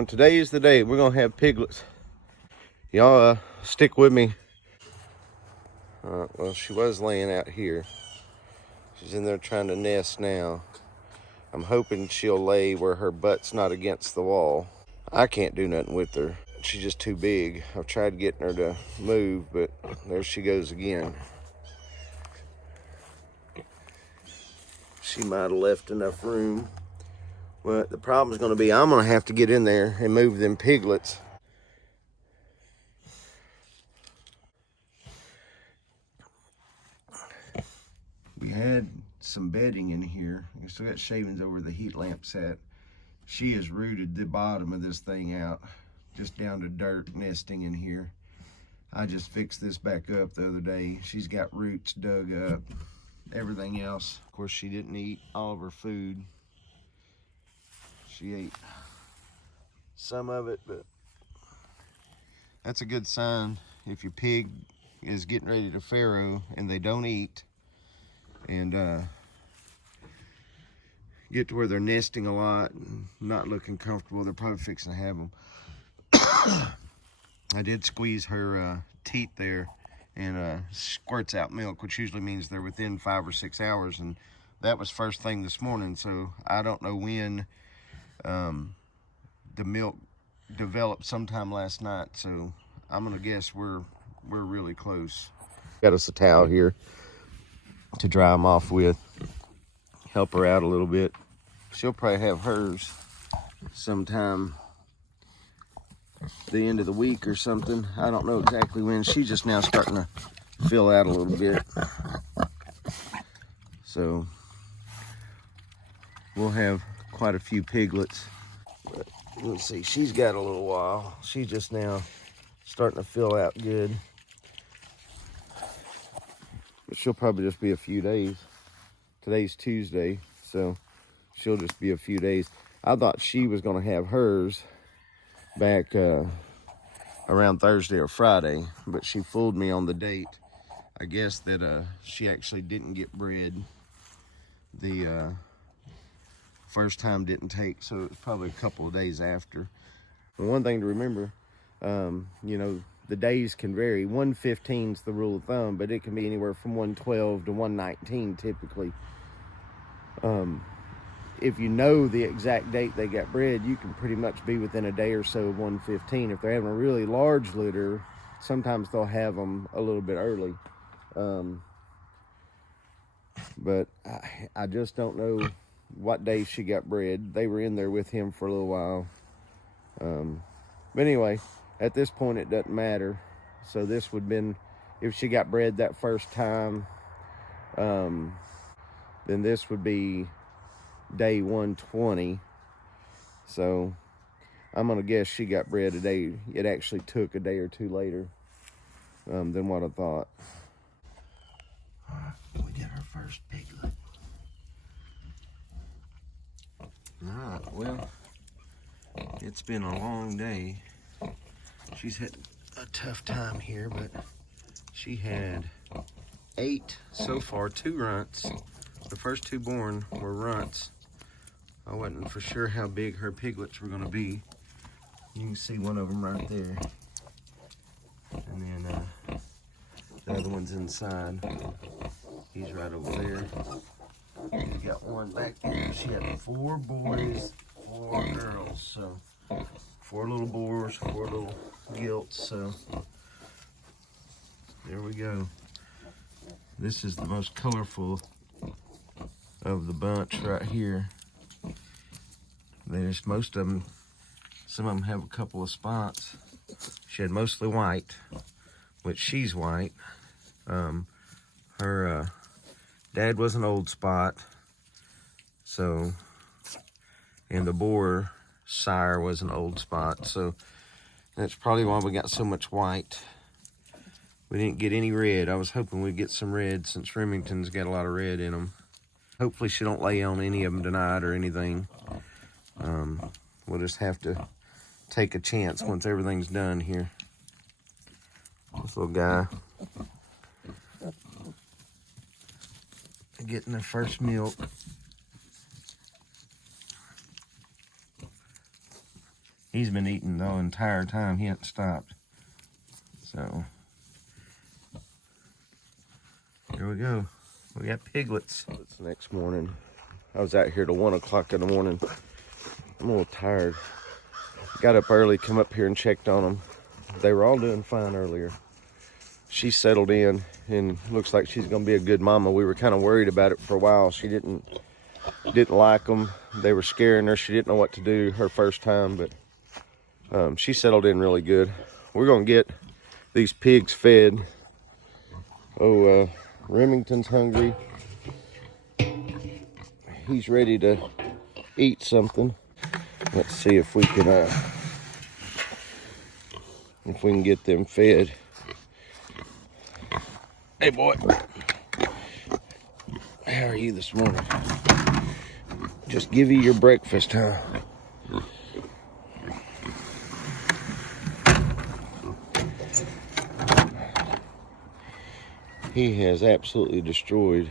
everyone. Today is the day we're gonna have piglets. Y'all stick with me. Well, she was laying out here. She's in there trying to nest now. I'm hoping she'll lay where her butt's not against the wall. I can't do nothing with her. She's just too big. I've tried getting her to move, but there she goes again. She might have left enough room. Well, the problem is going to be I'm going to have to get in there and move them piglets. We had some bedding in here. I still got shavings over the heat lamp set. She has rooted the bottom of this thing out, just down to dirt nesting in here. I just fixed this back up the other day. She's got roots dug up, everything else. Of course, she didn't eat all of her food. She ate some of it, but that's a good sign if your pig is getting ready to farrow and they don't eat and get to where they're nesting a lot and not looking comfortable. They're probably fixing to have them. I did squeeze her teat there and squirts out milk, which usually means they're within 5 or 6 hours, and that was first thing this morning. So I don't know when the milk developed. Sometime last night, so I'm gonna guess we're really close. Got us a towel here to dry them off with. Help her out a little bit. She'll probably have hers sometime the end of the week or something. I don't know exactly when. She's just now starting to fill out a little bit. So we'll have quite a few piglets. But let's see, she's got a little while. She's just now starting to fill out good. But she'll probably just be a few days. Today's Tuesday, so she'll just be a few days. I thought she was gonna have hers back around Thursday or Friday, but she fooled me on the date. I guess that she actually didn't get bred. The first time didn't take, so it was probably a couple of days after. And one thing to remember, you know, the days can vary. 115 is the rule of thumb, but it can be anywhere from 112 to 119 typically. If you know the exact date they got bred, you can pretty much be within a day or so of 115. If they're having a really large litter, sometimes they'll have them a little bit early. But I just don't know what day she got bred. They were in there with him for a little while. But anyway, at this point it doesn't matter. So this would have been, if she got bred that first time, then this would be day 120. So I'm gonna guess she got bred a day. It actually took a day or two later than what I thought. We got our first piglet. Alright, well, it's been a long day. She's had a tough time here, but she had 8 so far, 2 runts. The first 2 born were runts. I wasn't for sure how big her piglets were gonna be. You can see one of them right there. And then the other one's inside. He's right over there. You got one back there. She had 4 boys, 4 girls. So 4 little boars, 4 little gilts. So there we go. This is the most colorful of the bunch right here. There's most of them, some of them have a couple of spots. She had mostly white, which she's white. Her dad was an old spot, so, and the boar sire was an old spot, so that's probably why we got so much white. We didn't get any red. I was hoping we'd get some red since Remington's got a lot of red in them. Hopefully she don't lay on any of them tonight or anything. We'll just have to take a chance once everything's done here. This little guy getting their first milk. He He's been eating the entire time. He hasn't stopped. So, here we go. We got piglets. It's the next morning. I was out here till 1 o'clock in the morning. I'm a little tired. Got up early, come up here and checked on them. They were all doing fine earlier. She settled in and looks like she's gonna be a good mama. We were kind of worried about it for a while. She didn't like them. They were scaring her. She didn't know what to do her first time, but she settled in really good. We're gonna get these pigs fed. Remington's hungry. He's ready to eat something. Let's see if we can get them fed. Hey boy, how are you this morning? Just give you your breakfast, huh? He has absolutely destroyed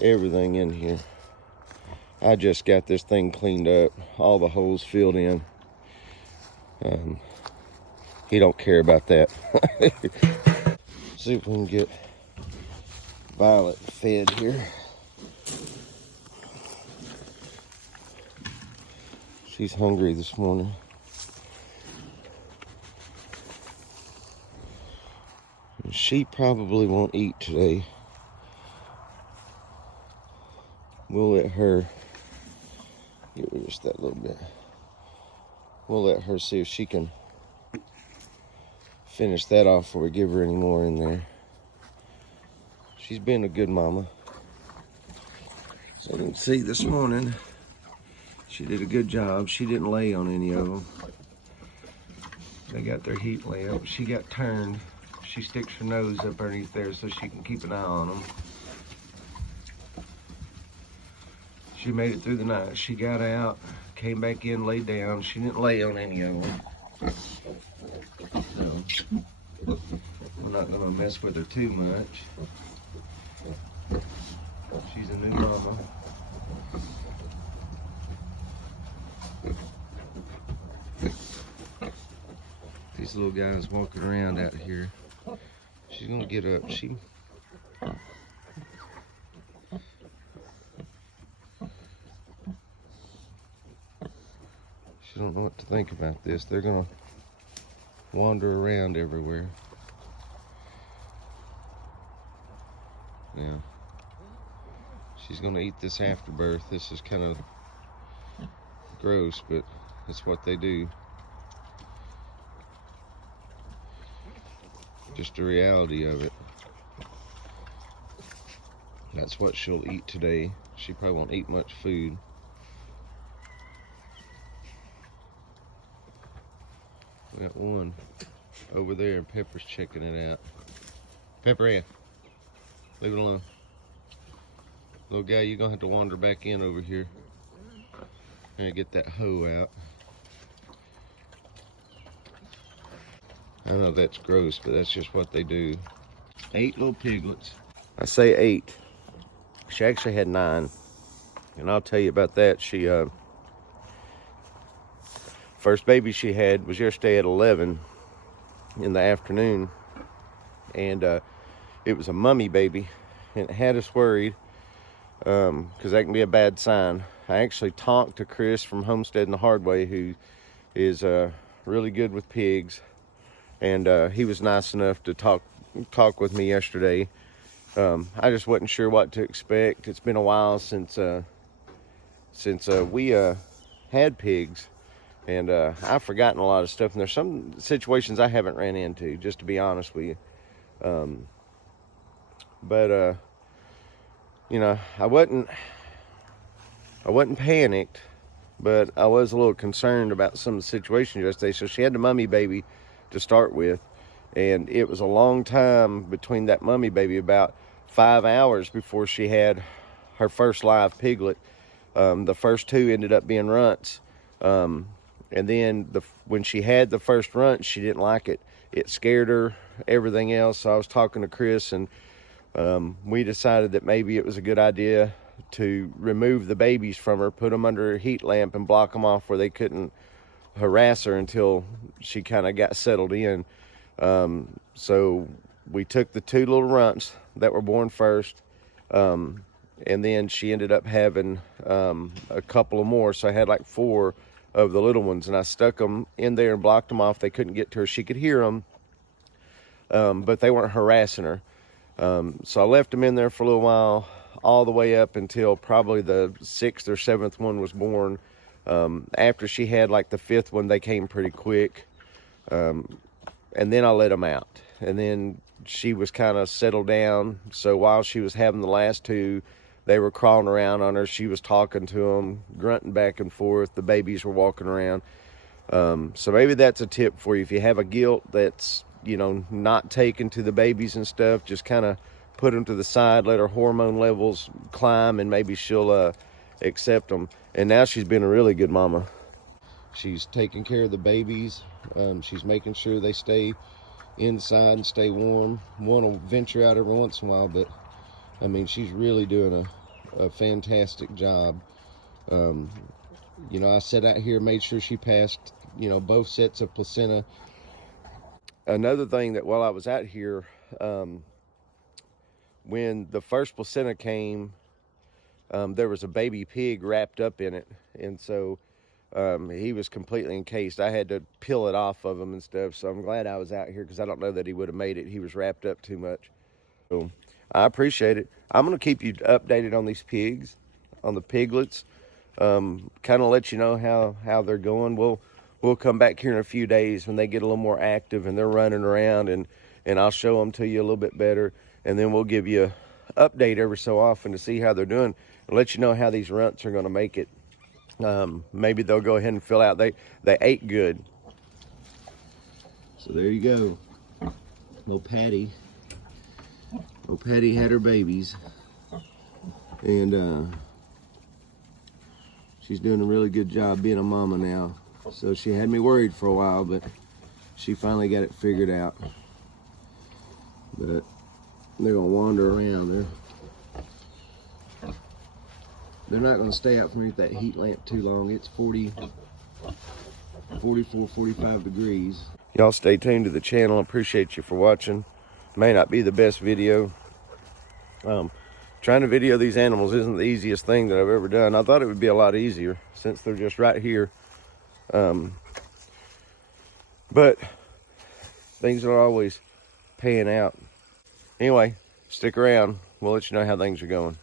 everything in here. I just got this thing cleaned up, all the holes filled in. He don't care about that. See if we can get Violet fed here. She's hungry this morning. She probably won't eat today. We'll let her get rid of just that little bit. We'll let her see if she can finish that off before we give her any more in there. She's been a good mama. So you can see this morning, she did a good job. She didn't lay on any of them. They got their heat lamp. She got turned. She sticks her nose up underneath there so she can keep an eye on them. She made it through the night. She got out, came back in, laid down. She didn't lay on any of them. So, I'm not gonna mess with her too much. She's a new mama. These little guys walking around out here. She's gonna get up. She don't know what to think about this. They're gonna wander around everywhere. Yeah. She's gonna eat this afterbirth. This is kind of gross, but it's what they do. Just the reality of it. That's what she'll eat today. She probably won't eat much food. We got one over there and Pepper's checking it out. Pepper, leave it alone. Little guy, you're gonna have to wander back in over here and get that hoe out. I know that's gross, but that's just what they do. 8 little piglets. I say 8. She actually had 9. And I'll tell you about that. She, first baby she had was yesterday at 11 in the afternoon. And it was a mummy baby. And it had us worried because that can be a bad sign. I actually talked to Chris from Homestead in the Hard Way, who is really good with pigs. And he was nice enough to talk with me yesterday. I just wasn't sure what to expect. It's been a while since we had pigs, and I've forgotten a lot of stuff. And there's some situations I haven't ran into, just to be honest with you. But you know, I wasn't panicked, but I was a little concerned about some of the situations yesterday. So she had the mummy baby to start with, and it was a long time between that mummy baby, about 5 hours before she had her first live piglet. The first 2 ended up being runts, and then when she had the first runt, she didn't like it. It scared her, everything else. So I was talking to Chris, and we decided that maybe it was a good idea to remove the babies from her, put them under a heat lamp and block them off where they couldn't harass her until she kind of got settled in. So we took the 2 little runts that were born first, and then she ended up having a couple of more. So I had like 4 of the little ones, and I stuck them in there and blocked them off. They couldn't get to her. She could hear them, but they weren't harassing her. So I left them in there for a little while, all the way up until probably the 6th or 7th one was born. After she had like the 5th one, they came pretty quick. And then I let them out. And then she was kind of settled down. So while she was having the last 2, they were crawling around on her. She was talking to them, grunting back and forth. The babies were walking around. So maybe that's a tip for you. If you have a gilt that's, you know, not taken to the babies and stuff, just kind of put them to the side, let her hormone levels climb, and maybe she'll accept them. And now she's been a really good mama. She's taking care of the babies. She's making sure they stay inside and stay warm. One will venture out every once in a while, but I mean, she's really doing a fantastic job. You know, I sat out here, made sure she passed, you know, both sets of placenta. Another thing that while I was out here, when the first placenta came, there was a baby pig wrapped up in it, and so he was completely encased. I had to peel it off of him and stuff, so I'm glad I was out here because I don't know that he would have made it. He was wrapped up too much. So I appreciate it. I'm going to keep you updated on these pigs, on the piglets, kind of let you know how they're going. We'll come back here in a few days when they get a little more active and they're running around, and I'll show them to you a little bit better, and then we'll give you an update every so often to see how they're doing and let you know how these runts are going to make it. Maybe they'll go ahead and fill out. They ate good. So there you go. Little Patty had her babies, and she's doing a really good job being a mama now. So she had me worried for a while, but she finally got it figured out. But they're gonna wander around. They're not going to stay out from underneath that heat lamp too long. It's 44, 45 degrees. Y'all stay tuned to the channel. Appreciate you for watching. May not be the best video. Trying to video these animals isn't the easiest thing that I've ever done. I thought it would be a lot easier since they're just right here. But things are always paying out. Anyway, stick around. We'll let you know how things are going.